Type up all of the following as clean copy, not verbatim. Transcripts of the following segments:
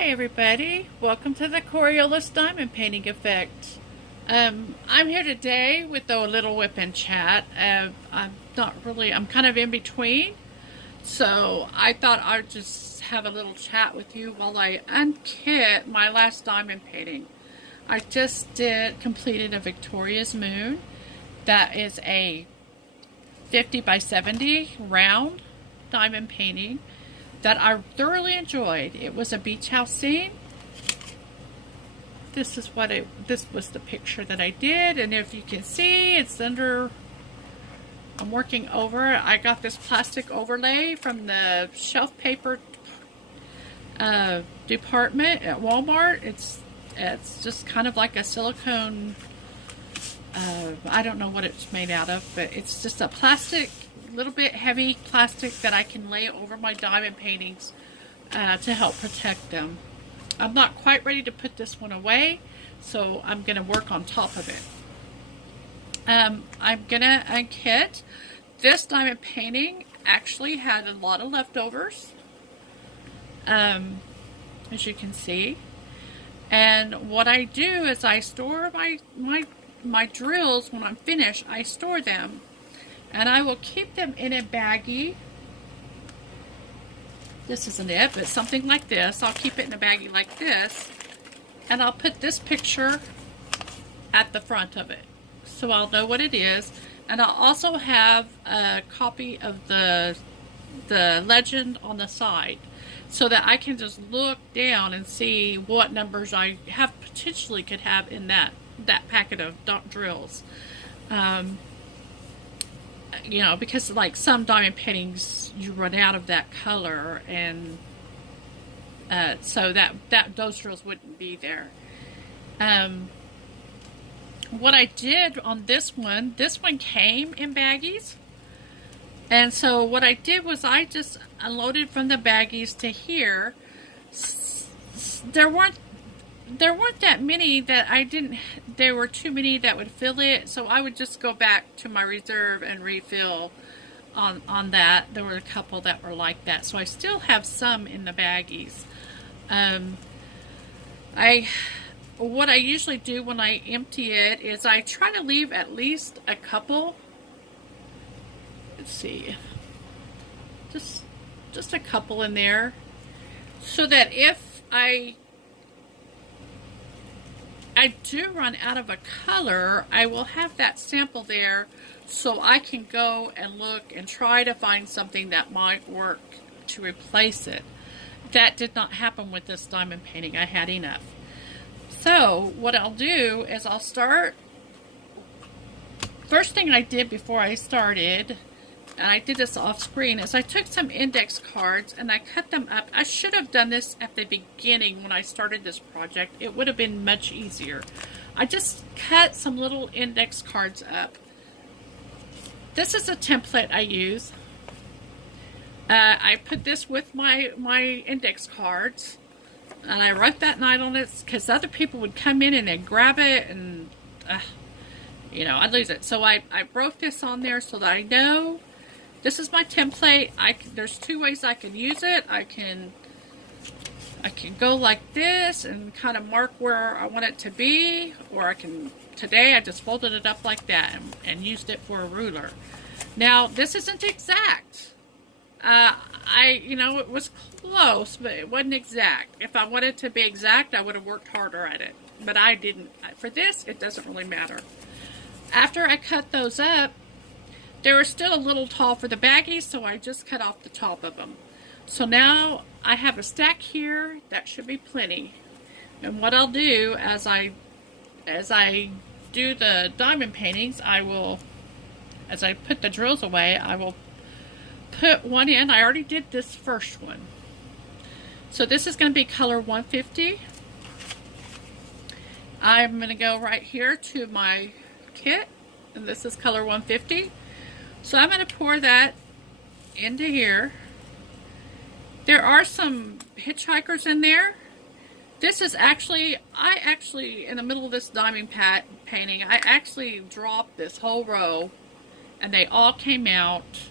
Hi everybody, welcome to the Coriolis Diamond Painting Effect. I'm here today with a little WIP and chat. I'm kind of in between, so I thought I'd just have a little chat with you while I unkit my last diamond painting. I just completed a Victoria's Moon. That is a 50 by 70 round diamond painting that I thoroughly enjoyed. It was a beach house scene. This was the picture that I did, and if you can see, it's under, I'm working over, I got this plastic overlay from the shelf paper department at Walmart. It's just kind of like a silicone, I don't know what it's made out of, but it's just a plastic, little bit heavy plastic that I can lay over my diamond paintings to help protect them. I'm not quite ready to put this one away, so I'm going to work on top of it. I'm going to unkit. This diamond painting actually had a lot of leftovers, as you can see. And what I do is I store my drills. When I'm finished, I store them. And I will keep them in a baggie. This isn't it, but something like this. I'll keep it in a baggie like this. And I'll put this picture at the front of it, so I'll know what it is. And I'll also have a copy of the legend on the side, so that I can just look down and see what numbers I have potentially could have in that packet of drills. You know, because like some diamond paintings, you run out of that color, and so those drills wouldn't be there. What I did on this one came in baggies, and so what I did was I just unloaded from the baggies to here. There weren't that many that I didn't, there were too many that would fill it, so I would just go back to my reserve and refill on that. There were a couple that were like that, so I still have some in the baggies. What I usually do when I empty it is I try to leave at least a couple. Let's see, just a couple in there, so that if I do run out of a color, I will have that sample there, so I can go and look and try to find something that might work to replace it. That did not happen with this diamond painting. I had enough. So what I'll do is I'll start. First thing I did before I started, and I did this off screen, is I took some index cards and I cut them up. I should have done this at the beginning when I started this project. It would have been much easier. I just cut some little index cards up. This is a template I use. I put this with my index cards, and I write that night on it because other people would come in and they'd grab it, and you know, I'd lose it. So I wrote this on there so that I know this is my template. There's two ways I can use it. I can go like this and kind of mark where I want it to be, or today I just folded it up like that and used it for a ruler. Now, this isn't exact. You know, it was close, but it wasn't exact. If I wanted to be exact, I would have worked harder at it, but I didn't. For this, it doesn't really matter. After I cut those up, they were still a little tall for the baggies, so I just cut off the top of them. So now I have a stack here. That should be plenty. And what I'll do as I do the diamond paintings, as I put the drills away, I will put one in. I already did this first one. So this is going to be color 150. I'm going to go right here to my kit, and this is color 150. So I'm going to pour that into here. There are some hitchhikers in there. This is actually, in the middle of this diamond painting, I actually dropped this whole row, and they all came out,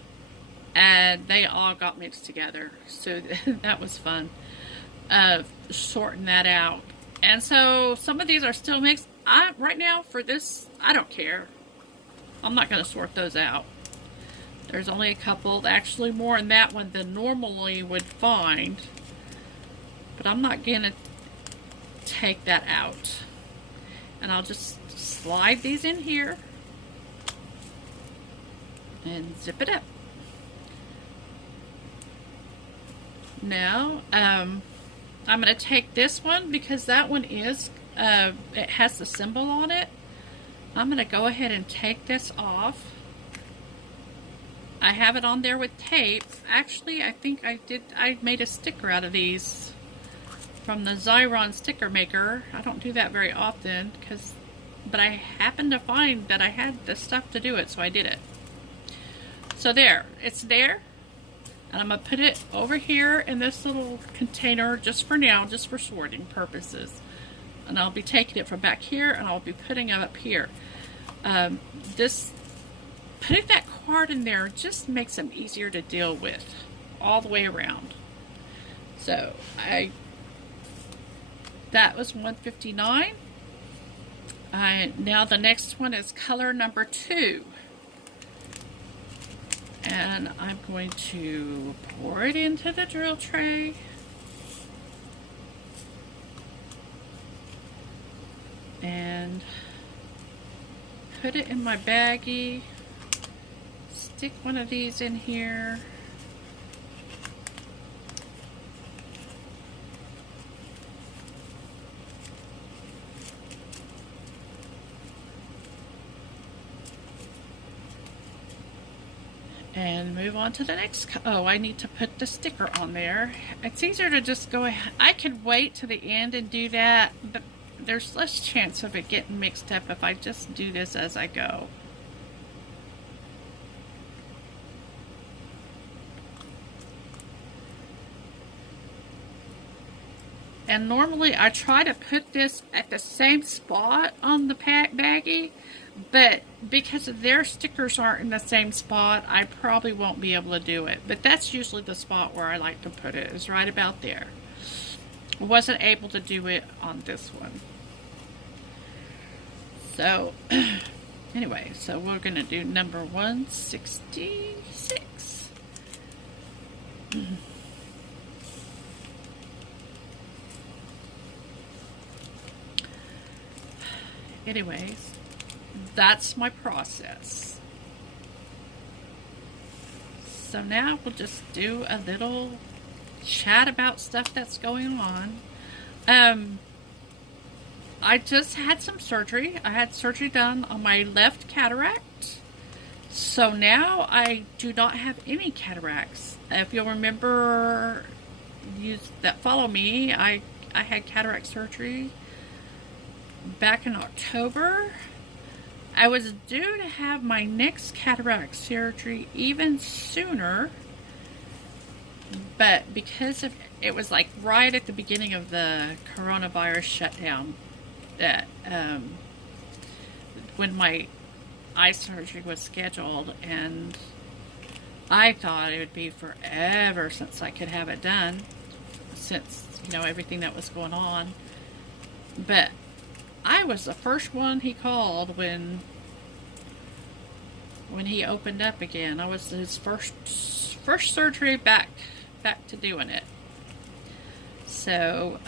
and they all got mixed together. So that was fun. sorting that out. And so some of these are still mixed. Right now for this, I don't care. I'm not going to sort those out. There's only a couple, actually more in that one than normally would find. But I'm not going to take that out. And I'll just slide these in here and zip it up. Now, I'm going to take this one because that one is, it has the symbol on it. I'm going to go ahead and take this off. I have it on there with tape. Actually, I think I made a sticker out of these from the Xyron sticker maker. I don't do that very often, but I happened to find that I had the stuff to do it, so I did it. So there, it's there. And I'm going to put it over here in this little container just for now, just for sorting purposes. And I'll be taking it from back here and I'll be putting it up here. Putting that card in there just makes them easier to deal with all the way around. So that was 159. Now the next one is color number 2. And I'm going to pour it into the drill tray. And put it in my baggie. Stick one of these in here. And move on to the next. Oh, I need to put the sticker on there. It's easier to just go ahead. I could wait to the end and do that, but there's less chance of it getting mixed up if I just do this as I go. And normally I try to put this at the same spot on the baggie, but because their stickers aren't in the same spot, I probably won't be able to do it. But that's usually the spot where I like to put it, is right about there. I wasn't able to do it on this one. So, anyway, so we're going to do number 166. Anyways, that's my process. So now we'll just do a little chat about stuff that's going on. I just had some surgery. I had surgery done on my left cataract. So now I do not have any cataracts. If you'll remember, that follow me, I had cataract surgery back in October. I was due to have my next cataract surgery even sooner, but because of it was like right at the beginning of the coronavirus shutdown, that when my eye surgery was scheduled, and I thought it would be forever since I could have it done, since everything that was going on. But I was the first one he called when he opened up again. I was his first surgery back to doing it. So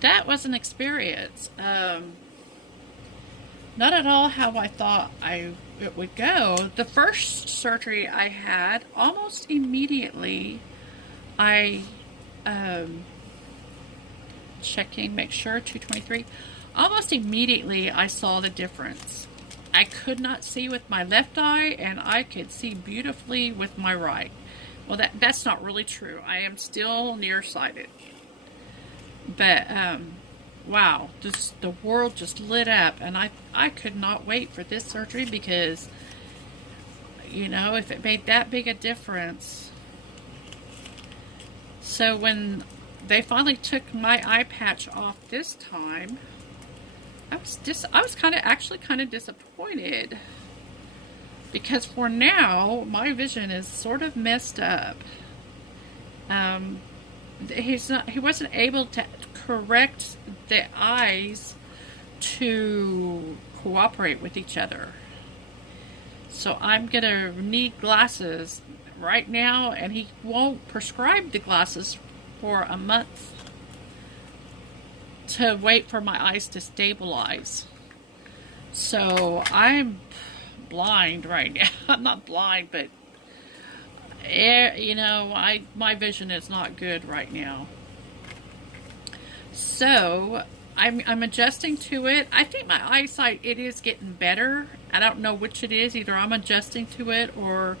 that was an experience. Not at all how I thought it would go. The first surgery I had, almost immediately, checking, make sure, 223. Almost immediately I saw the difference. I could not see with my left eye, and I could see beautifully with my right. Well, that's not really true. I am still nearsighted. But, wow, just the world just lit up, and I could not wait for this surgery because, if it made that big a difference. So when they finally took my eye patch off this time, I was actually kind of disappointed, because for now my vision is sort of messed up. Um, he wasn't able to correct the eyes to cooperate with each other. So I'm gonna need glasses right now, and he won't prescribe the glasses for a month to wait for my eyes to stabilize. So I'm blind right now. I'm not blind, but my vision is not good right now. So I'm adjusting to it. I think my eyesight, it is getting better. I don't know which it is. Either I'm adjusting to it, or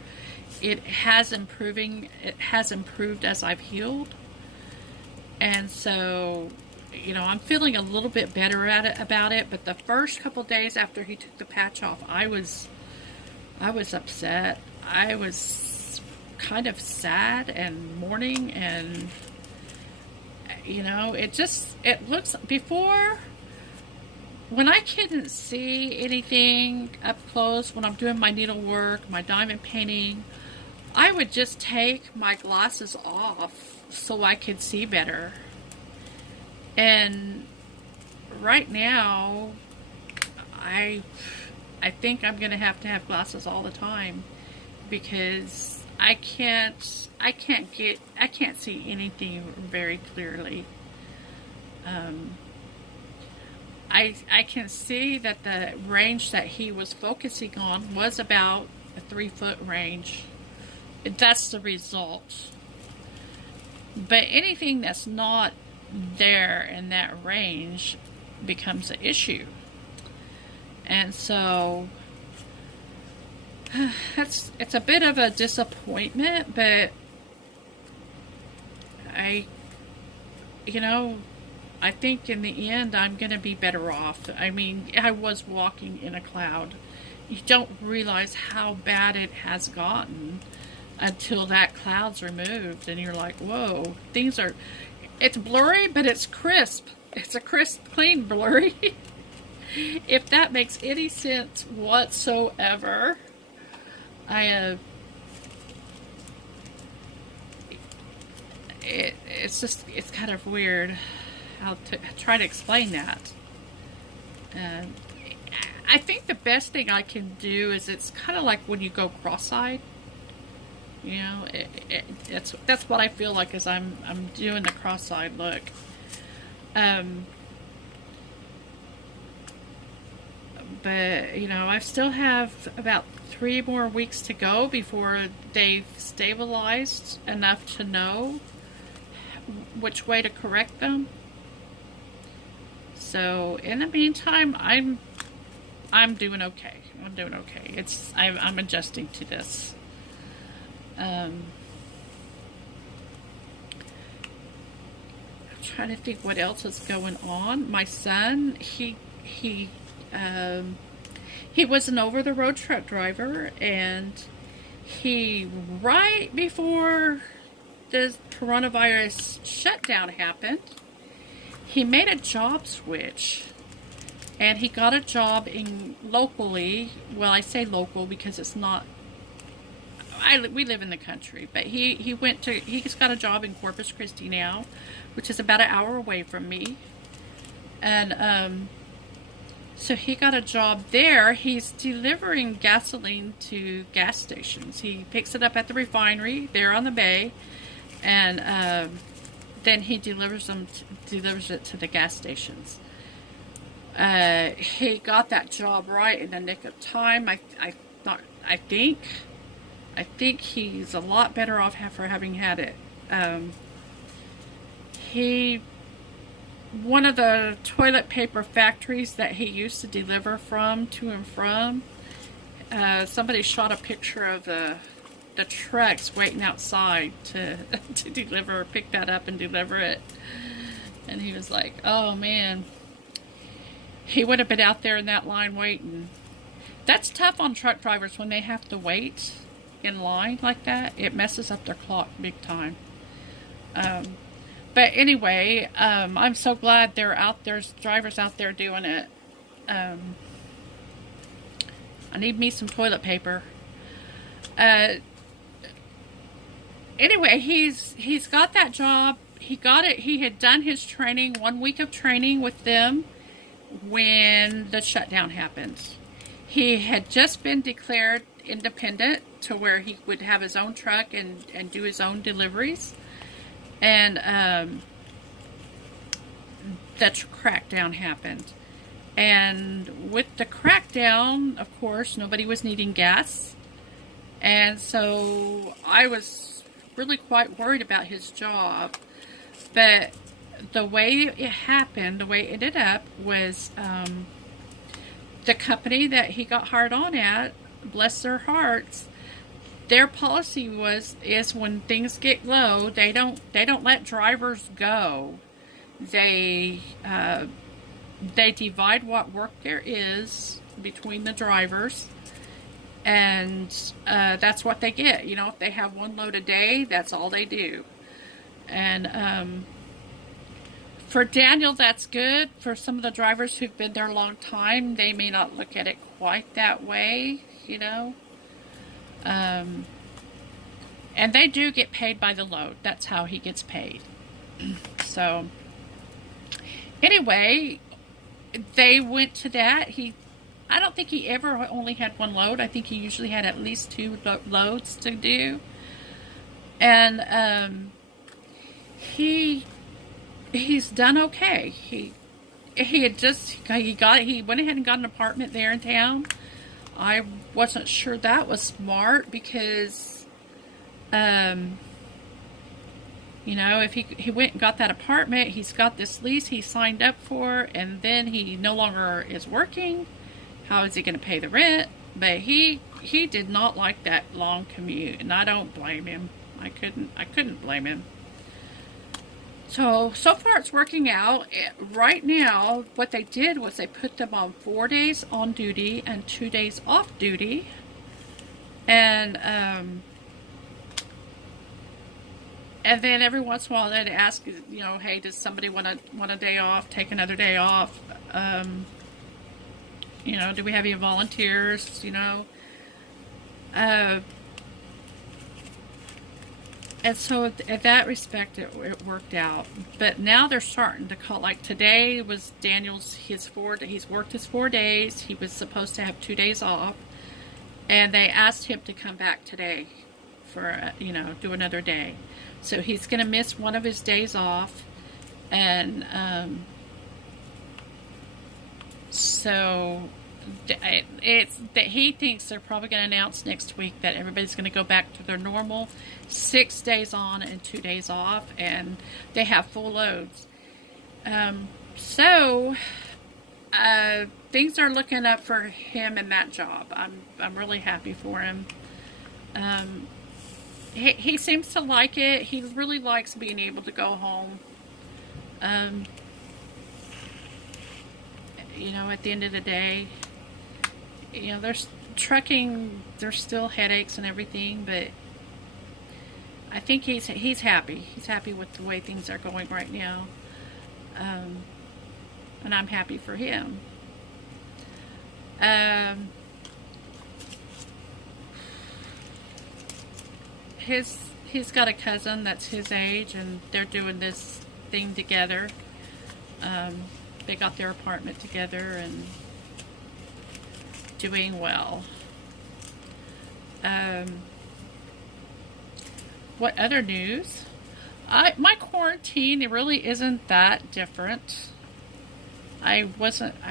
it has improved as I've healed. And so, I'm feeling a little bit better about it. But the first couple days after he took the patch off, I was upset. I was kind of sad and mourning, and it looks, before, when I couldn't see anything up close, when I'm doing my needlework, my diamond painting, I would just take my glasses off so I could see better. And right now, I think I'm gonna have to have glasses all the time, because I can't see anything very clearly. I can see that the range that he was focusing on was about a 3-foot range. That's the result. But anything that's not there in that range becomes an issue. And so it's a bit of a disappointment, but I think in the end I'm going to be better off. I mean, I was walking in a cloud. You don't realize how bad it has gotten until that cloud's removed, and you're like, whoa, it's blurry, but it's crisp. It's a crisp, clean blurry. If that makes any sense whatsoever. It's kind of weird how to try to explain that. I think the best thing I can do is, it's kind of like when you go cross-eyed. That's what I feel like as I'm doing the cross-eyed look. But I still have about 3 more weeks to go before they've stabilized enough to know which way to correct them. So in the meantime, I'm doing okay. I'm doing okay. I'm adjusting to this. I'm trying to think what else is going on. My son, he was an over-the-road truck driver, and he, right before the coronavirus shutdown happened, he made a job switch, and he got a job locally. Well, I say local because it's not. We live in the country, but he's got a job in Corpus Christi now, which is about an hour away from me, and so he got a job there. He's delivering gasoline to gas stations. He picks it up at the refinery there on the bay, and then he delivers it to the gas stations. He got that job right in the nick of time. I think he's a lot better off for having had it. One of the toilet paper factories that he used to deliver to and from, somebody shot a picture of the trucks waiting outside to pick that up and deliver it. And he was like, oh man, he would have been out there in that line waiting. That's tough on truck drivers when they have to wait in line like that. It messes up their clock big time. But anyway, I'm so glad there's drivers out there doing it. I need me some toilet paper. anyway, he's got that job. He got it. He had done his training, 1 week of training with them when the shutdown happened. He had just been declared independent to where he would have his own truck and do his own deliveries. And the crackdown happened. And with the crackdown, of course, nobody was needing gas. And so I was really quite worried about his job. But the way it happened, the way it ended up was the company that he got hired on at, bless their hearts, their policy is when things get low, they don't let drivers go. They divide what work there is between the drivers, and that's what they get. You know, if they have one load a day, that's all they do. And for Daniel, that's good. For some of the drivers who've been there a long time, they may not look at it quite that way, you know. And they do get paid by the load. That's how he gets paid. So, anyway, they went to that. I don't think he ever only had one load. I think he usually had at least 2 loads to do. And he's done okay. He went ahead and got an apartment there in town. I wasn't sure that was smart because, you know, if he went and got that apartment, he's got this lease he signed up for, and then he no longer is working. How is he going to pay the rent? But he did not like that long commute, and I don't blame him. I couldn't blame him. So far it's working out. Right now, what they did was they put them on 4 days on duty and 2 days off duty. And then every once in a while they'd ask, you know, hey, does somebody want a day off, take another day off? You know, do we have any volunteers, you know? And so in that respect, it worked out. But now they're starting to call, like today was he's worked his 4 days. He was supposed to have 2 days off. And they asked him to come back today for, you know, do another day. So he's going to miss one of his days off. And so it's that he thinks they're probably going to announce next week that everybody's going to go back to their normal 6 days on and 2 days off, and they have full loads. Things are looking up for him in that job. I'm really happy for him. He seems to like it. He really likes being able to go home. You know, at the end of the day, you know, there's there's still headaches and everything, but I think he's happy. He's happy with the way things are going right now. And I'm happy for him. He's got a cousin that's his age, and they're doing this thing together. They got their apartment together and doing well. What other news? My quarantine, it really isn't that different. I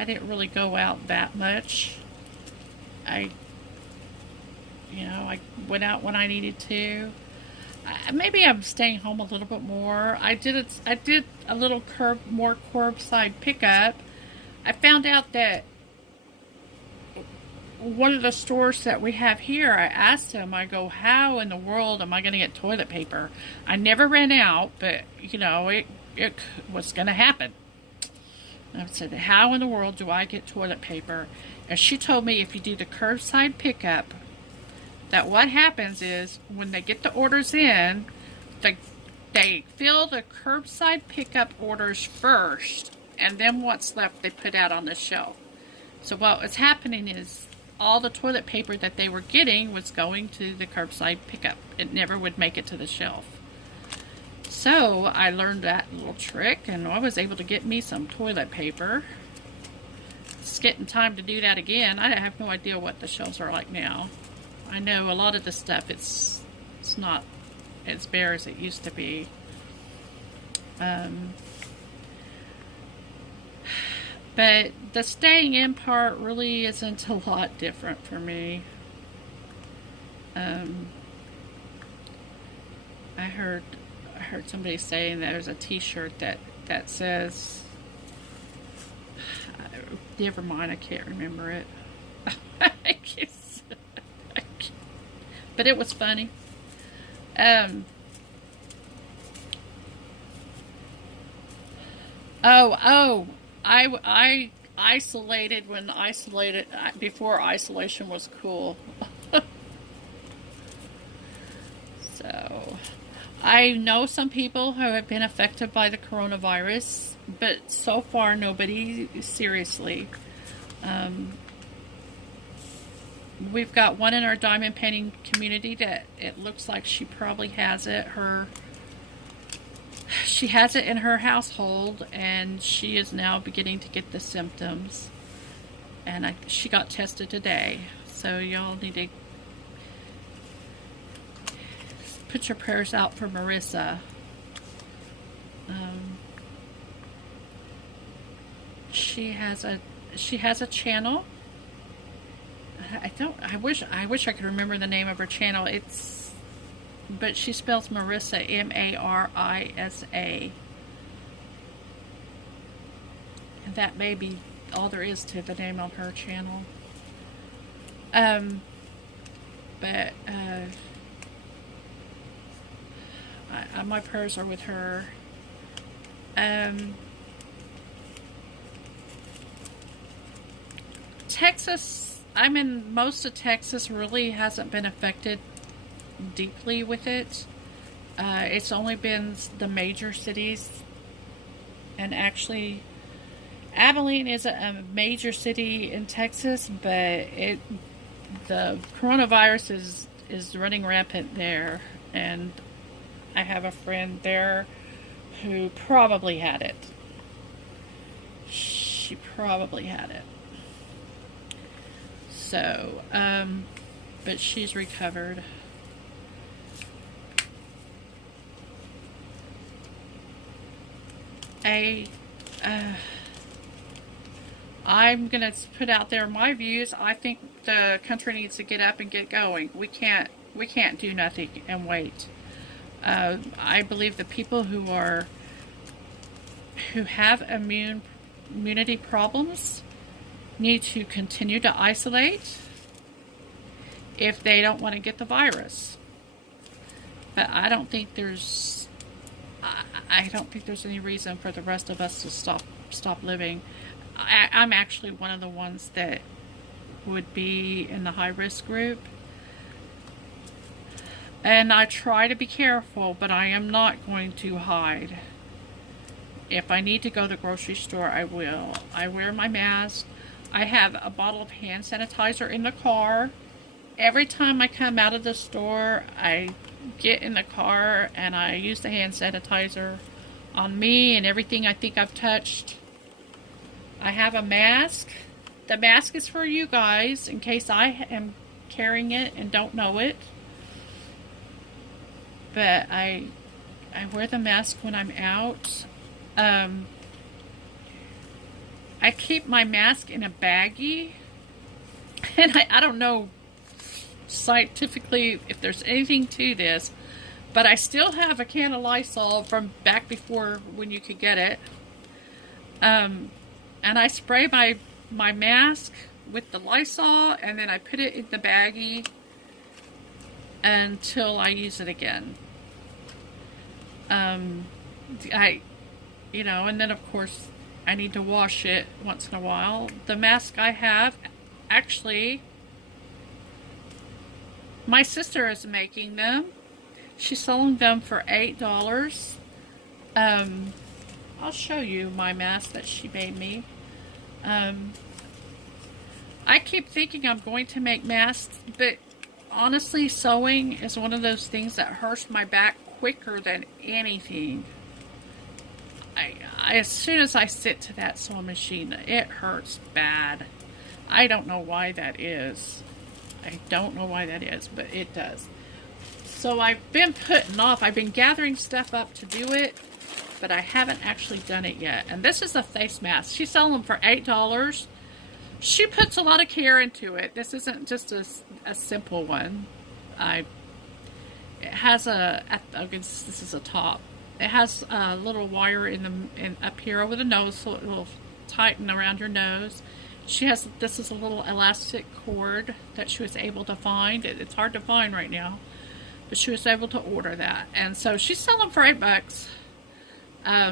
didn't really go out that much. I went out when I needed to. Maybe I'm staying home a little bit more. I did a little more curbside pickup. I found out that one of the stores that we have here, I asked him, I go, how in the world am I going to get toilet paper? I never ran out, but, you know, it was going to happen. And I said, how in the world do I get toilet paper? And she told me if you do the curbside pickup, that what happens is when they get the orders in, they fill the curbside pickup orders first, and then what's left they put out on the shelf. So what was happening is all the toilet paper that they were getting was going to the curbside pickup. It never would make it to the shelf. So I learned that little trick, and I was able to get me some toilet paper. It's getting time to do that again. I have no idea what the shelves are like now. I know a lot of the stuff, it's not as bare as it used to be. But the staying in part really isn't a lot different for me. I heard somebody saying there's a t-shirt that says, never mind, I can't remember it. But it was funny. I isolated before isolation was cool. So, I know some people who have been affected by the coronavirus, but so far nobody seriously. We've got one in our diamond painting community that it looks like she probably has it. She has it in her household, and she is now beginning to get the symptoms. And she got tested today, so y'all need to put your prayers out for Marissa. She has a channel. I wish I could remember the name of her channel. But she spells Marissa, M-A-R-I-S-A. And that may be all there is to the name on her channel. My prayers are with her. Texas, I'm in most of Texas, really hasn't been affected deeply with it. It's only been the major cities, and actually Abilene is a major city in Texas, but the coronavirus is running rampant there, and I have a friend there who probably had it. She probably had it. So, but she's recovered. I'm going to put out there my views. I think the country needs to get up and get going. We can't do nothing and wait. I believe the people who have immunity problems need to continue to isolate if they don't want to get the virus. But I don't think there's any reason for the rest of us to stop living. I'm actually one of the ones that would be in the high risk group. And I try to be careful, but I am not going to hide. If I need to go to the grocery store, I will. I wear my mask. I have a bottle of hand sanitizer in the car. Every time I come out of the store, I get in the car and I use the hand sanitizer on me and everything I think I've touched. I have a mask. The mask is for you guys in case I am carrying it and don't know it. But I wear the mask when I'm out. I keep my mask in a baggie. And I don't know scientifically if there's anything to this, but I still have a can of Lysol from back before when you could get it. And I spray my mask with the Lysol, and then I put it in the baggie until I use it again. And then of course I need to wash it once in a while. The mask I have, actually, my sister is making them. She's selling them for $8. I'll show you my mask that she made me. I keep thinking I'm going to make masks, but honestly, sewing is one of those things that hurts my back quicker than anything. As soon as I sit to that sewing machine, it hurts bad. I don't know why that is. I don't know why that is, but it does. So I've been putting off. I've been gathering stuff up to do it, but I haven't actually done it yet. And this is a face mask. She's selling them for $8. She puts a lot of care into it. This isn't just a simple one. It has this is a top. It has a little wire in up here over the nose, so it will tighten around your nose. This is a little elastic cord that she was able to find. It's hard to find right now, but she was able to order that. And so she's selling for $8.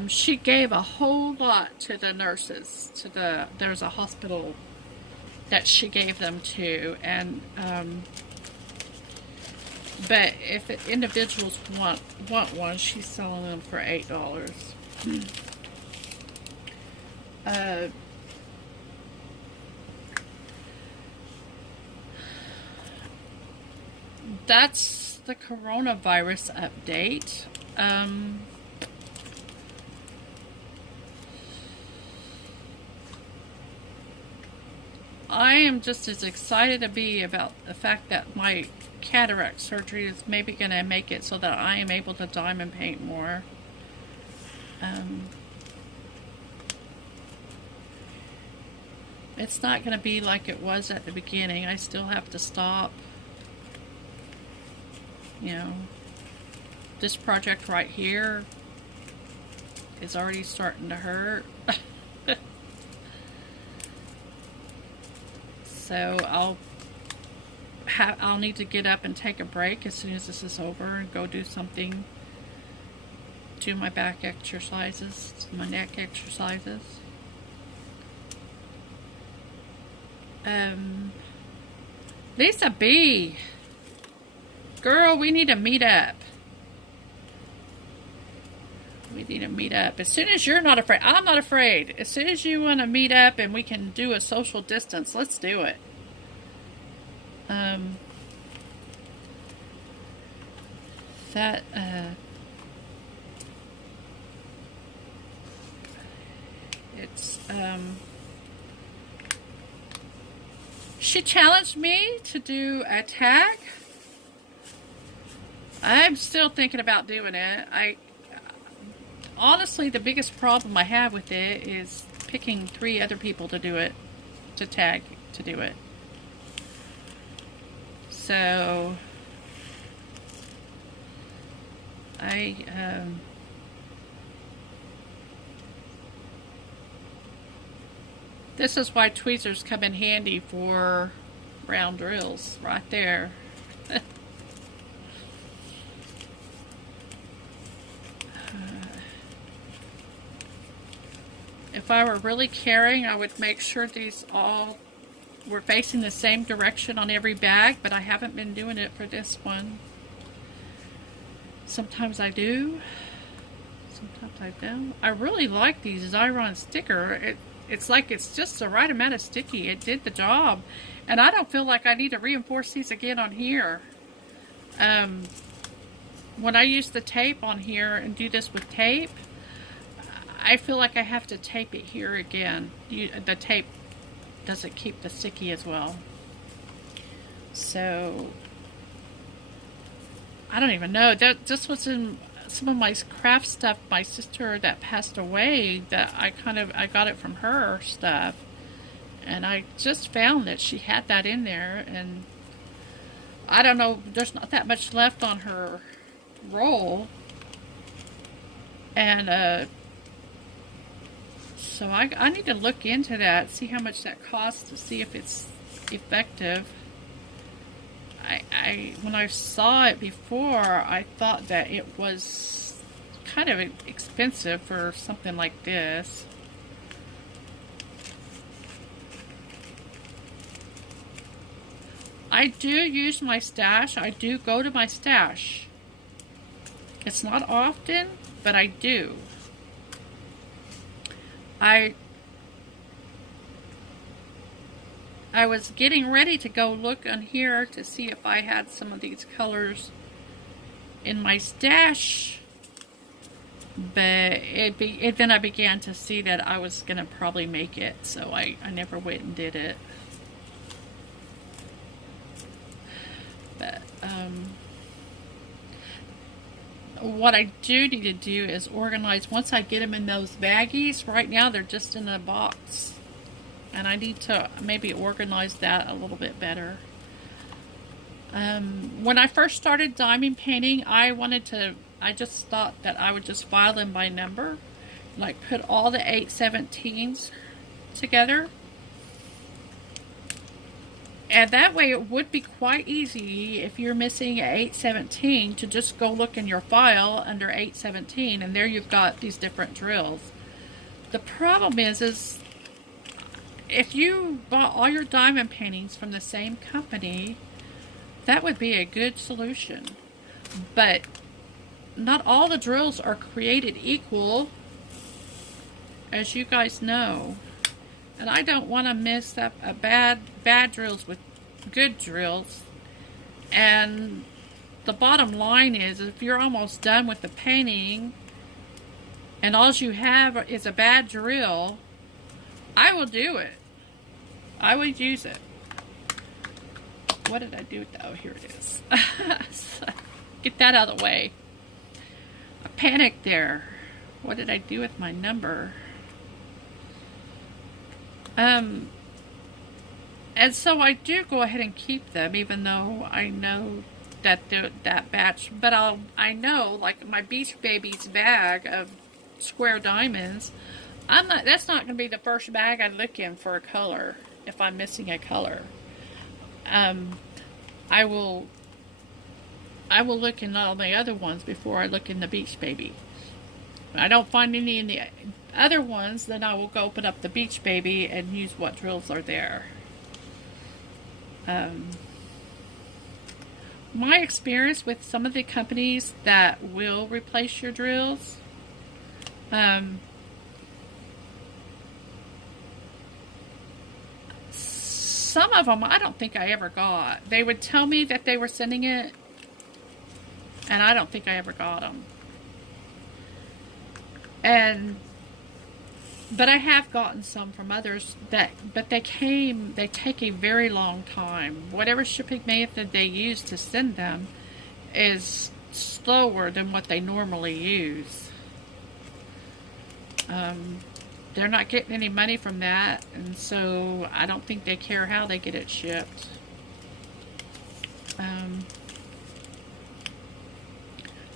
She gave a whole lot to the nurses. There's a hospital that she gave them to, and but if individuals want one, she's selling them for $8. That's the coronavirus update. I am just as excited to be about the fact that my cataract surgery is maybe going to make it so that I am able to diamond paint more. It's not going to be like it was at the beginning. I still have to stop. You know, this project right here is already starting to hurt. So I'll need to get up and take a break as soon as this is over and go do something. Do my back exercises, my neck exercises. Lisa B. Girl, we need to meet up. We need to meet up. As soon as you're not afraid, I'm not afraid. As soon as you want to meet up and we can do a social distance, let's do it. She challenged me to do a tag. I'm still thinking about doing it. Honestly, the biggest problem I have with it is picking 3 other people to do it, to tag, to do it. So, this is why tweezers come in handy for round drills, right there. If I were really caring, I would make sure these all were facing the same direction on every bag, but I haven't been doing it for this one. Sometimes I do, sometimes I don't. I really like these Xyron sticker. It's like it's just the right amount of sticky. It did the job, and I don't feel like I need to reinforce these again on here. When I use the tape on here and do this with tape, I feel like I have to tape it here again. The tape doesn't keep the sticky as well. So, I don't even know. This was in some of my craft stuff. My sister that passed away, that I got it from her stuff. And I just found that she had that in there. And I don't know, there's not that much left on her roll. And, so I need to look into that, see how much that costs, to see if it's effective. When I saw it before, I thought that it was kind of expensive for something like this. I do use my stash. I do go to my stash. It's not often, but I do. I was getting ready to go look on here to see if I had some of these colors in my stash, but then I began to see that I was gonna probably make it, so I never went and did it. But what I do need to do is organize. Once I get them in those baggies, right now they're just in a box, and I need to maybe organize that a little bit better. When I first started diamond painting, I just thought that I would just file them by number, like put all the 8/17s together. And that way it would be quite easy if you're missing an 8/17 to just go look in your file under 8/17, and there you've got these different drills. The problem is if you bought all your diamond paintings from the same company, that would be a good solution. But not all the drills are created equal, as you guys know. And I don't want to mix up bad drills with good drills. And the bottom line is, if you're almost done with the painting and all you have is a bad drill, I will do it. I would use it. What did I do with that? Oh, here it is. Get that out of the way. I panicked there. What did I do with my number? And so I do go ahead and keep them, even though I know that that batch. But I know, like my Beach Babies bag of square diamonds, that's not going to be the first bag I look in for a color if I'm missing a color. I will look in all the other ones before I look in the Beach Baby. If I don't find any in the other ones, then I will go open up the Beach Baby and use what drills are there. My experience with some of the companies that will replace your drills, some of them I don't think I ever got. They would tell me that they were sending it, and I don't think I ever got them. But I have gotten some from others but they take a very long time. Whatever shipping method they use to send them is slower than what they normally use. They're not getting any money from that, and so I don't think they care how they get it shipped.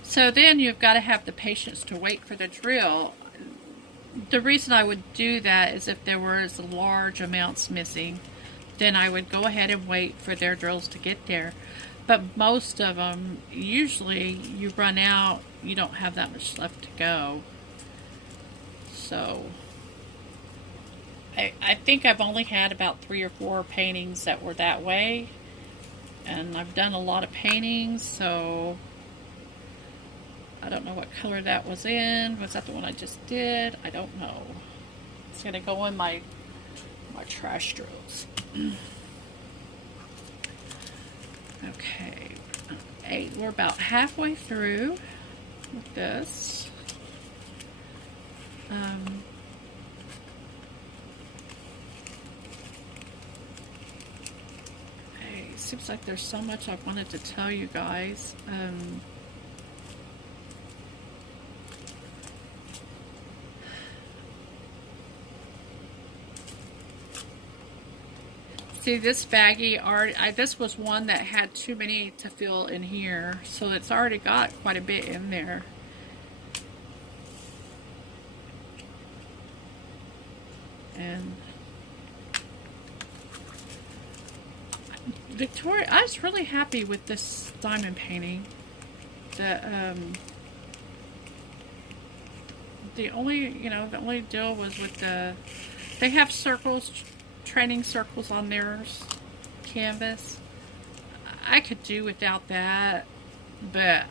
So then you've got to have the patience to wait for the drill. The reason I would do that is if there was large amounts missing, then I would go ahead and wait for their drills to get there. But most of them, usually you run out, you don't have that much left to go. So I think I've only had about 3 or 4 paintings that were that way, and I've done a lot of paintings, so I don't know what color that was in. Was that the one I just did? I don't know. It's going to go in my trash drills. Okay. We're about halfway through with this. It seems like there's so much I wanted to tell you guys. See, this baggie this was one that had too many to fill in here, so it's already got quite a bit in there. And Victoria, I was really happy with this diamond painting. The only deal was with they have circles, training circles on their canvas. I could do without that, but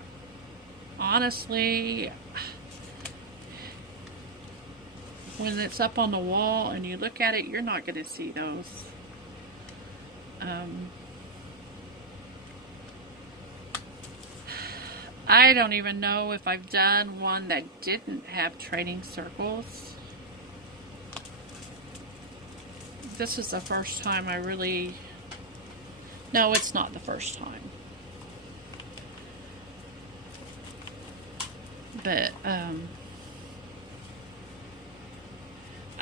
honestly, when it's up on the wall and you look at it, you're not going to see those. I don't even know if I've done one that didn't have training circles. This is the first time I really... No, it's not the first time. But, I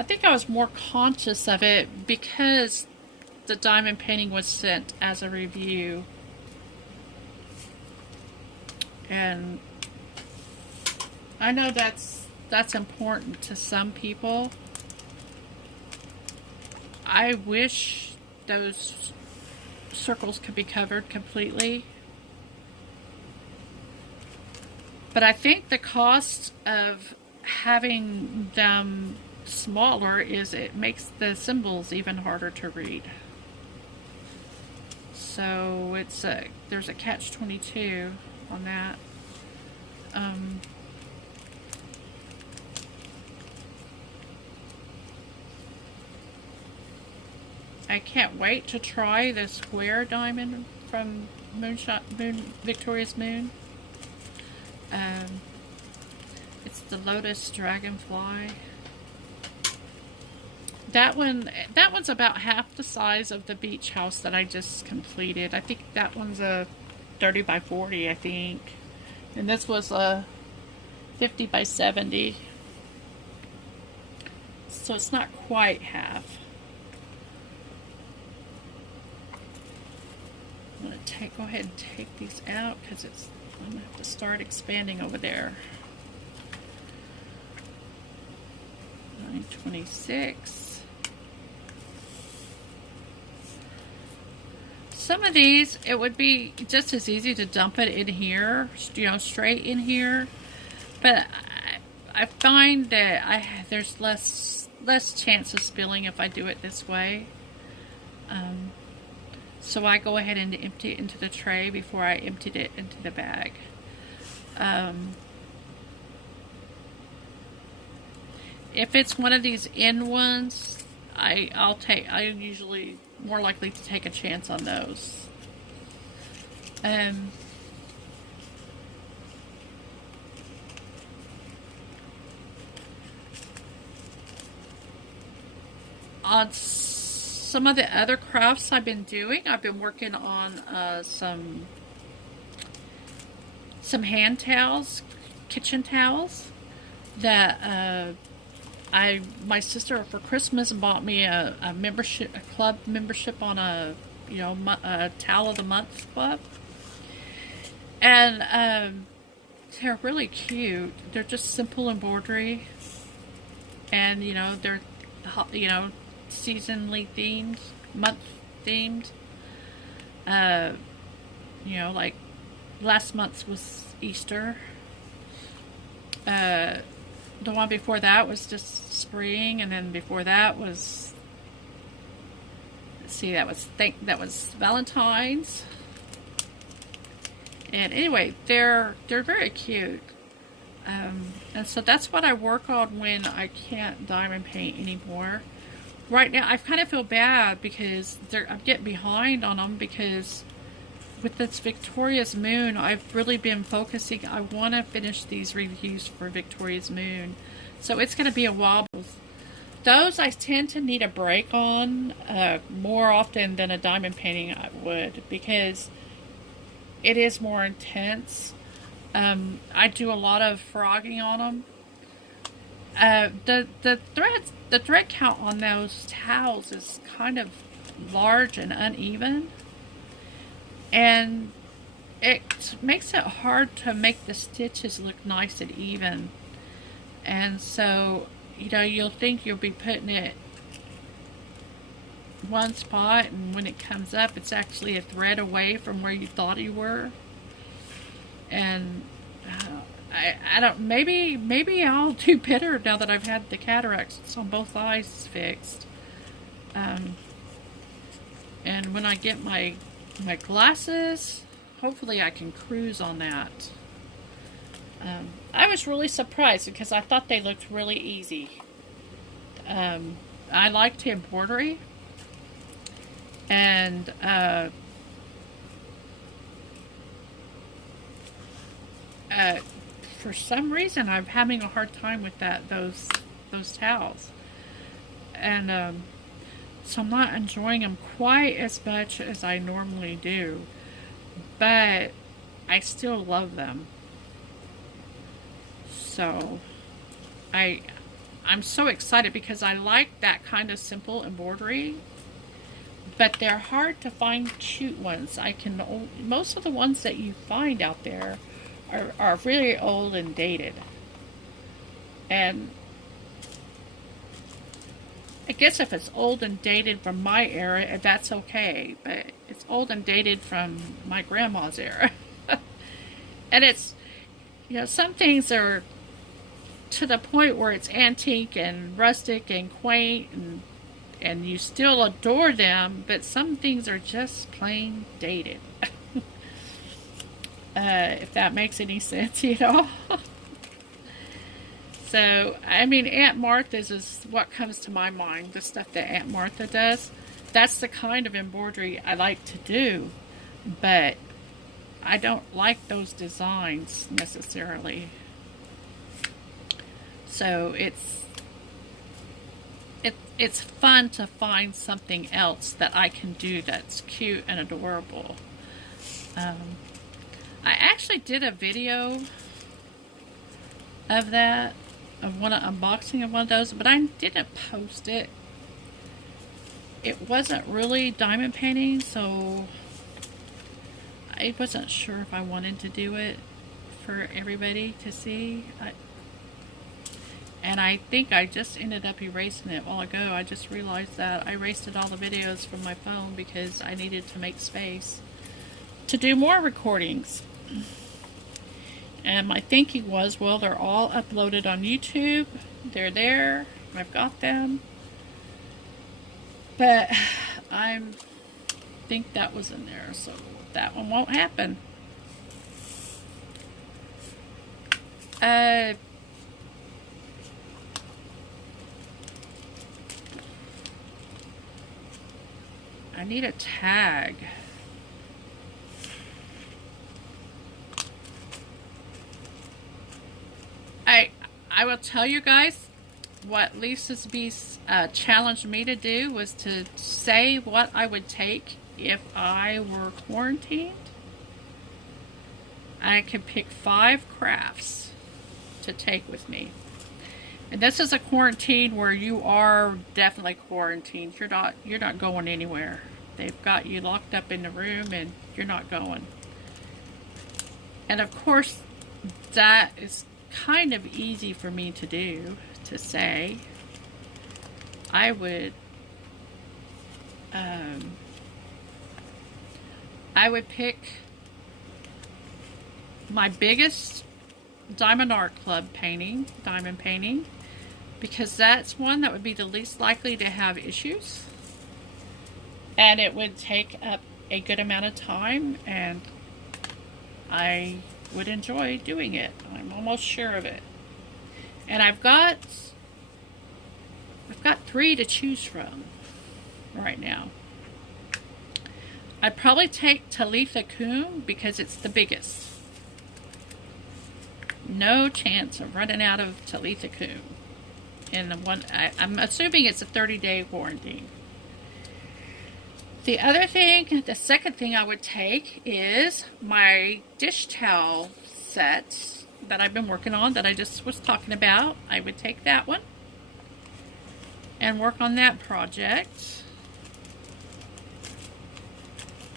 think I was more conscious of it because the diamond painting was sent as a review. And I know that's important to some people. I wish those circles could be covered completely. But I think the cost of having them smaller is it makes the symbols even harder to read. So it's there's a catch-22 on that. I can't wait to try the square diamond from Victoria's Moon. It's the Lotus Dragonfly. That one's about half the size of the beach house that I just completed. I think that one's a 30 by 40, I think. And this was a 50 by 70. So it's not quite half. I'm going to go ahead and take these out because I'm going to have to start expanding over there. 926. Some of these, it would be just as easy to dump it in here, you know, straight in here. But I find that there's less chance of spilling if I do it this way. So I go ahead and empty it into the tray before I emptied it into the bag. If it's one of these end ones, I'm usually more likely to take a chance on those. On some of the other crafts I've been doing, I've been working on some hand towels, kitchen towels that my sister for Christmas bought me a club membership on a towel of the month club, and they're really cute. They're just simple embroidery, and they're seasonally themed, month themed. Like last month's was Easter. The one before that was just spring, and then before that was, let's see, that was Valentine's. And anyway, they're very cute. And so that's what I work on when I can't diamond paint anymore. Right now, I kind of feel bad because I'm getting behind on them, because with this Victoria's Moon, I've really been focusing. I want to finish these reviews for Victoria's Moon, so it's going to be a while. Those I tend to need a break on more often than a diamond painting I would, because it is more intense. I do a lot of frogging on them. The thread count on those towels is kind of large and uneven, and it makes it hard to make the stitches look nice and even. And so, you'll think you'll be putting it one spot, and when it comes up, it's actually a thread away from where you thought you were. And I don't, maybe I'll do better now that I've had the cataracts on both eyes fixed. And when I get my glasses, hopefully I can cruise on that. I was really surprised because I thought they looked really easy. I liked embroidery, And for some reason, I'm having a hard time with those towels, and so I'm not enjoying them quite as much as I normally do. But I still love them. So I'm so excited because I like that kind of simple embroidery, but they're hard to find cute ones. Most of the ones that you find out there are really old and dated. And I guess if it's old and dated from my era, that's okay. But it's old and dated from my grandma's era. And it's, some things are to the point where it's antique and rustic and quaint, and you still adore them, but some things are just plain dated. If that makes any sense, So, I mean, Aunt Martha's is what comes to my mind, the stuff that Aunt Martha does. That's the kind of embroidery I like to do, but I don't like those designs necessarily. So it's fun to find something else that I can do that's cute and adorable. I actually did a video of that, of one unboxing of one of those, but I didn't post it. It wasn't really diamond painting, so I wasn't sure if I wanted to do it for everybody to see. And I think I just ended up erasing it a while ago. I just realized that I erased all the videos from my phone because I needed to make space to do more recordings. And my thinking was, well, they're all uploaded on YouTube. They're there. I've got them. But I think that was in there, so that one won't happen. I need a tag. I will tell you guys what Lisa's Beast challenged me to do was to say what I would take if I were quarantined. I could pick 5 crafts to take with me. And this is a quarantine where you are definitely quarantined. You're not going anywhere. They've got you locked up in the room and you're not going. And of course, that is kind of easy for me to do, to say. I would pick my biggest Diamond Art Club painting, diamond painting, because that's one that would be the least likely to have issues. And it would take up a good amount of time, and I would enjoy doing it. I'm almost sure of it. And I've got 3 to choose from right now. I'd probably take Talitha Kum because it's the biggest. No chance of running out of Talitha Kum. And I'm assuming it's a 30-day quarantine. The second thing I would take is my dish towel set that I've been working on, that I just was talking about. I would take that one and work on that project.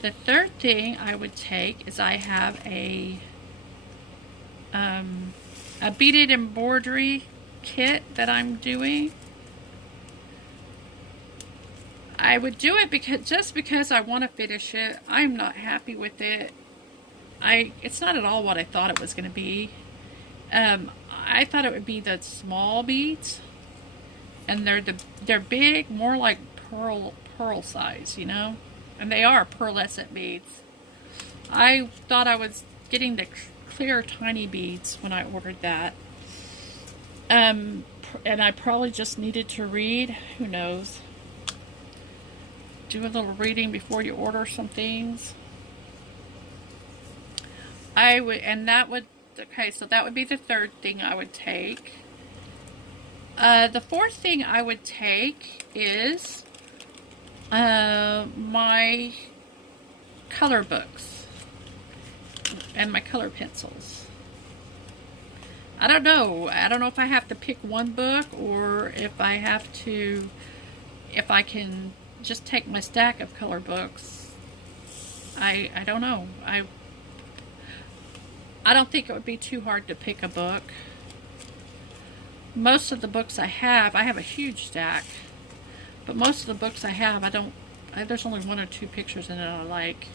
The third thing I would take is I have a beaded embroidery kit that I'm doing. I would do it because I want to finish it. I'm not happy with it. It's not at all what I thought it was going to be. I thought it would be the small beads, and they're big, more like pearl size, and they are pearlescent beads. I thought I was getting the clear tiny beads when I ordered that. And I probably just needed to read, who knows. do a little reading before you order some things. I would, and that would, okay, so that would be the third thing I would take. The fourth thing I would take is my color books and my color pencils. I don't know. I don't know if I have to pick one book or if I have to, if I can just take my stack of color books. I don't know. I don't think it would be too hard to pick a book. Most of the books I have a huge stack, but most of the books I have, there's only one or two pictures in it I like.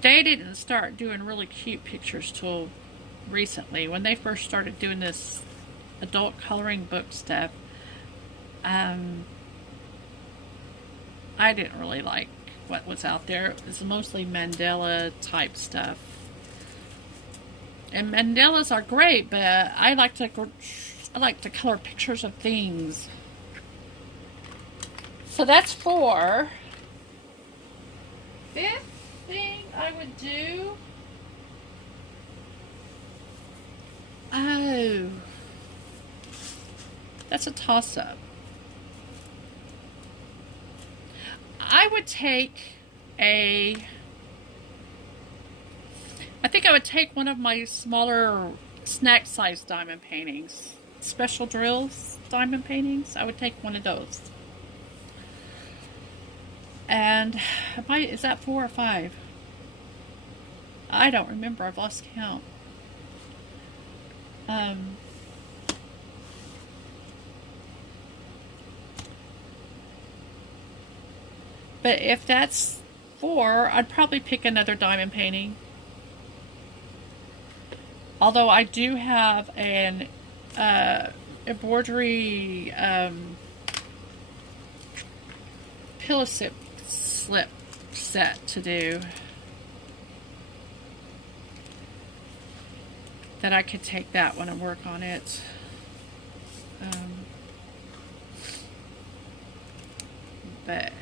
They didn't start doing really cute pictures till recently. When they first started doing this adult coloring book stuff, I didn't really like what was out there. It was mostly mandala type stuff. And mandalas are great, but I like to color pictures of things. So that's 4. Fifth thing I would do. Oh, that's a toss-up. I would take I think I would take one of my smaller snack size diamond paintings. Special drills diamond paintings. I would take one of those. And is that 4 or 5? I don't remember. I've lost count. But if that's 4, I'd probably pick another diamond painting. Although I do have an embroidery pillow slip set to do. That I could take that one and work on it. But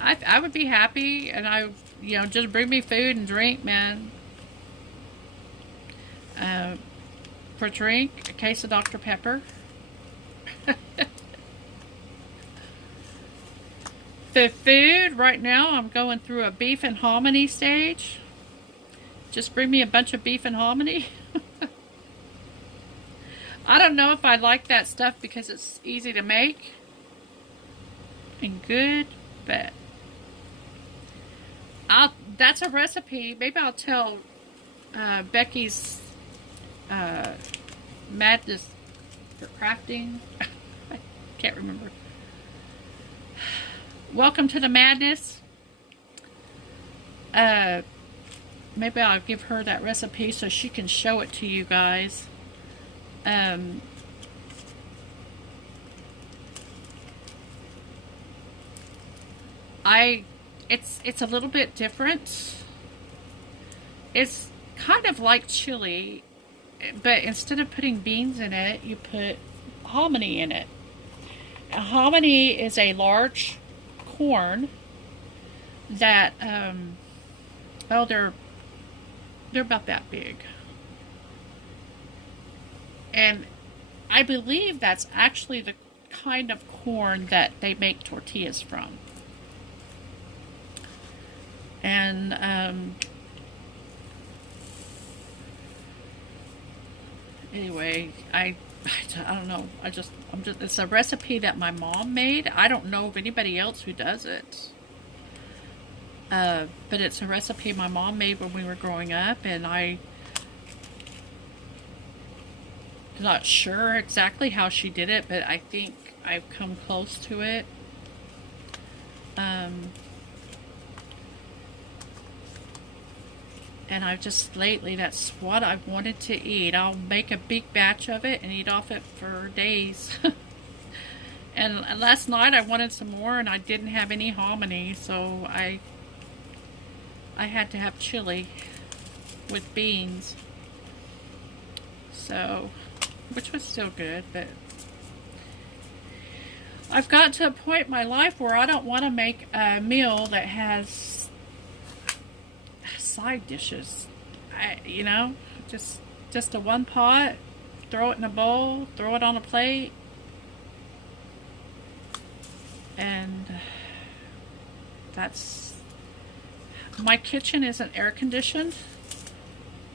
I would be happy, and just bring me food and drink, man. For drink, a case of Dr. Pepper. For food, right now I'm going through a beef and hominy stage. Just bring me a bunch of beef and hominy. I don't know if I like that stuff because it's easy to make and good, but that's a recipe. Maybe I'll tell Becky's madness for crafting. I can't remember. Welcome to the madness. Maybe I'll give her that recipe so she can show it to you guys. It's a little bit different. It's kind of like chili, but instead of putting beans in it, you put hominy in it. A hominy is a large corn that they're about that big. And I believe that's actually the kind of corn that they make tortillas from. And anyway, I don't know. It's a recipe that my mom made. I don't know of anybody else who does it. But it's a recipe my mom made when we were growing up, and I'm not sure exactly how she did it, but I think I've come close to it. And I've just lately, that's what I've wanted to eat. I'll make a big batch of it and eat off it for days. And last night I wanted some more and I didn't have any hominy, so I had to have chili with beans. So, which was still good, but I've got to a point in my life where I don't want to make a meal that has side dishes. You know, just a one pot, throw it in a bowl, throw it on a plate, and that's, my kitchen isn't air conditioned.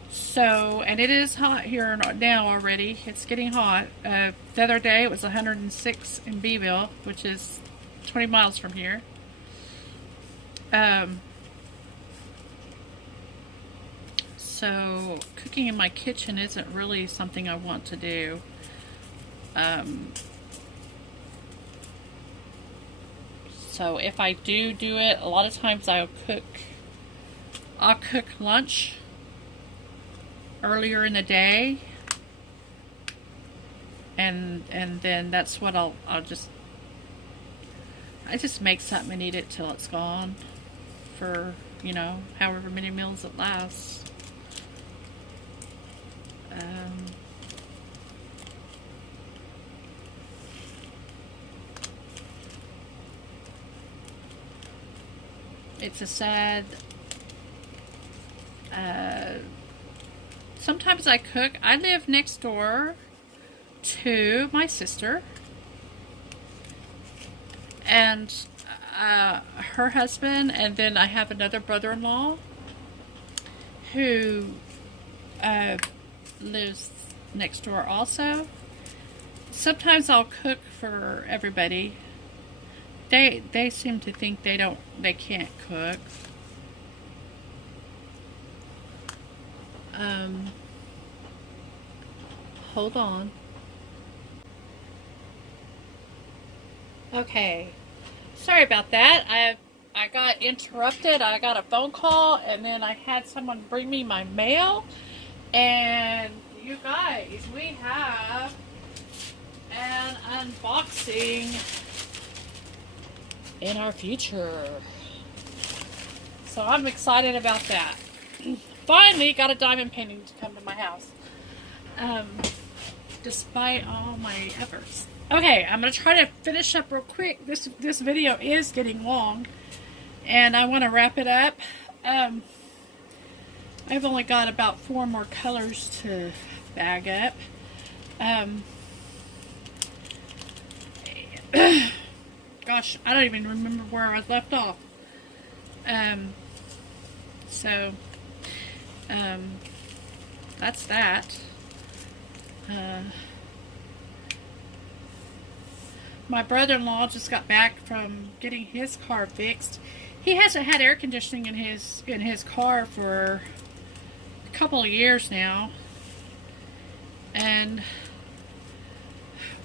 So, and it is hot here now already. It's getting hot. The other day it was 106 in Beeville, which is 20 miles from here. So cooking in my kitchen isn't really something I want to do. So if I do it, a lot of times I'll cook lunch earlier in the day, and then that's what I just make something and eat it till it's gone for, you know, however many meals it lasts. It's a sad, sometimes I cook. I live next door to my sister and her husband, and then I have another brother-in-law who lives next door also. Sometimes I'll cook for everybody. They seem to think they can't cook. Hold on. Okay. Sorry about that. I got interrupted. I got a phone call, and then I had someone bring me my mail. And you guys, we have an unboxing in our future. So I'm excited about that. Finally got a diamond painting to come to my house. Despite all my efforts. Okay, I'm going to try to finish up real quick. This video is getting long, and I want to wrap it up. I've only got about 4 more colors to bag up. Gosh, I don't even remember where I was left off. That's that. My brother-in-law just got back from getting his car fixed. He hasn't had air conditioning in his car for a couple of years now, and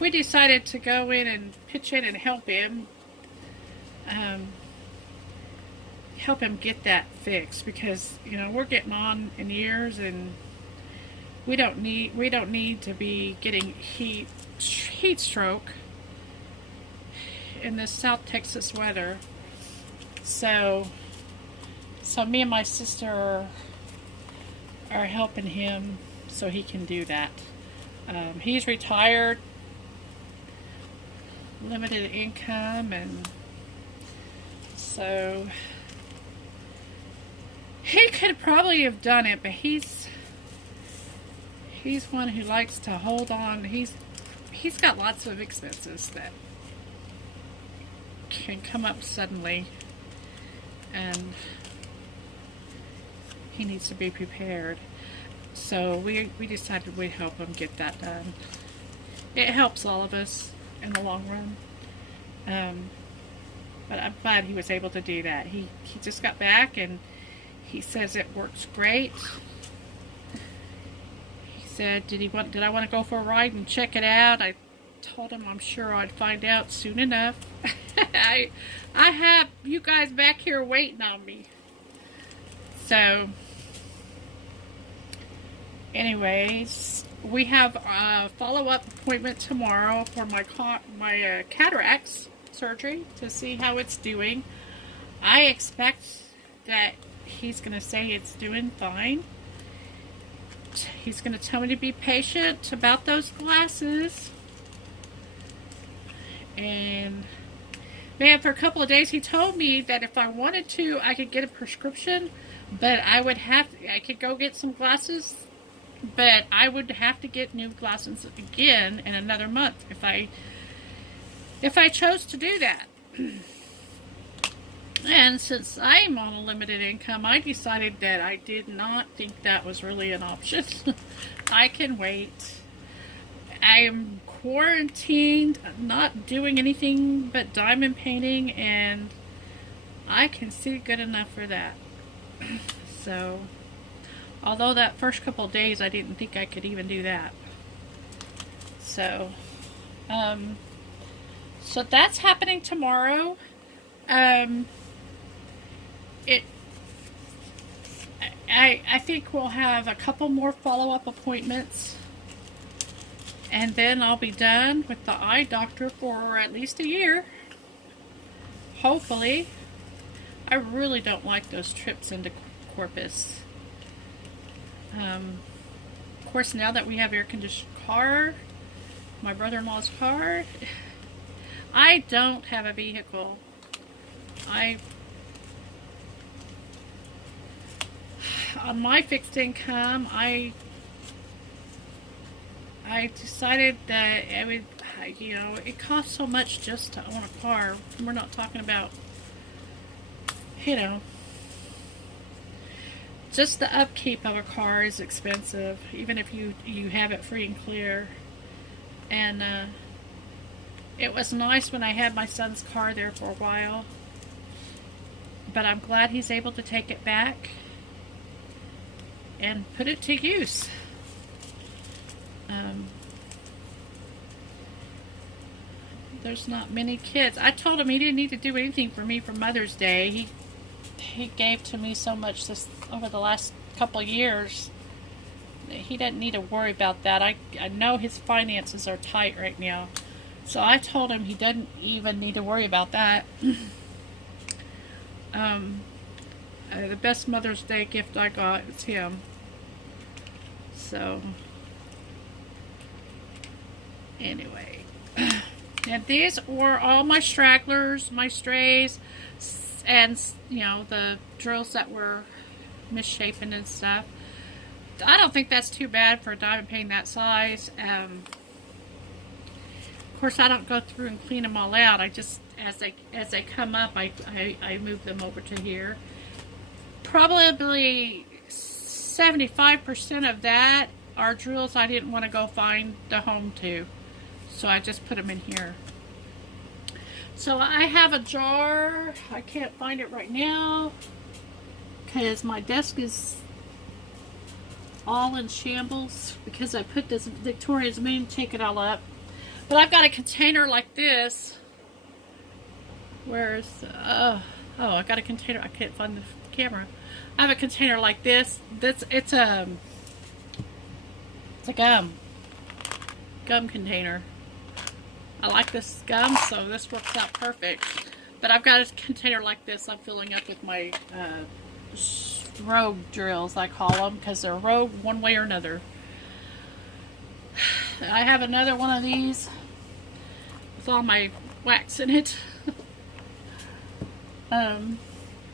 we decided to go in and pitch in and help him get that fixed, because, you know, we're getting on in years, and we don't need to be getting heat stroke in this South Texas weather. So me and my sister are helping him so he can do that. He's retired, limited income, and so he could probably have done it, but he's one who likes to hold on. He's got lots of expenses that can come up suddenly, and he needs to be prepared. So we decided we'd help him get that done. It helps all of us in the long run. But I'm glad he was able to do that. He just got back, and he says it works great. He said, did I want to go for a ride and check it out? I told him I'm sure I'd find out soon enough. I have you guys back here waiting on me. So anyways, we have a follow-up appointment tomorrow for my cataracts surgery to see how it's doing. I expect that he's going to say it's doing fine. He's going to tell me to be patient about those glasses. And man, for a couple of days he told me that if I wanted to, I could get a prescription, but I could go get some glasses, but I would have to get new glasses again in another month if I chose to do that. And since I'm on a limited income, I decided that I did not think that was really an option. I can wait. I am quarantined, not doing anything but diamond painting, and I can see good enough for that. So, although that first couple of days I didn't think I could even do that. So, so that's happening tomorrow. I think we'll have a couple more follow-up appointments, and then I'll be done with the eye doctor for at least a year. Hopefully. I really don't like those trips into Corpus. Of course, now that we have air-conditioned car, my brother-in-law's car, I don't have a vehicle. On my fixed income, I decided that it costs so much just to own a car. We're not talking about, just the upkeep of a car is expensive, even if you have it free and clear. And it was nice when I had my son's car there for a while, but I'm glad he's able to take it back and put it to use. There's not many kids. I told him he didn't need to do anything for me for Mother's Day. He gave to me so much over the last couple of years. He doesn't need to worry about that. I know his finances are tight right now. So I told him he doesn't even need to worry about that. The best Mother's Day gift I got is him. So, anyway. And these were all my stragglers, my strays, and, the drills that were misshapen and stuff. I don't think that's too bad for a diamond painting that size. Of course, I don't go through and clean them all out. I just, as they come up, I move them over to here. Probably 75% of that are drills I didn't want to go find the home to. So I just put them in here. So I have a jar. I can't find it right now because my desk is all in shambles because I put this Victoria's Moon, take it all up. But I've got a container like this. Where's oh, I got a container. I can't find the camera. I have a container like this. It's a gum container. I like this gum, so this works out perfect. But I've got a container like this I'm filling up with my rogue drills, I call them, because they're rogue one way or another. I have another one of these with all my wax in it.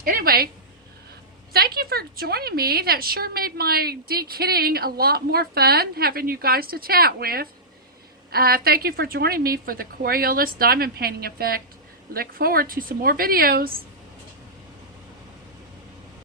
Anyway, thank you for joining me. That sure made my de-kitting a lot more fun, having you guys to chat with. Thank you for joining me for the Coriolis diamond painting effect. Look forward to some more videos.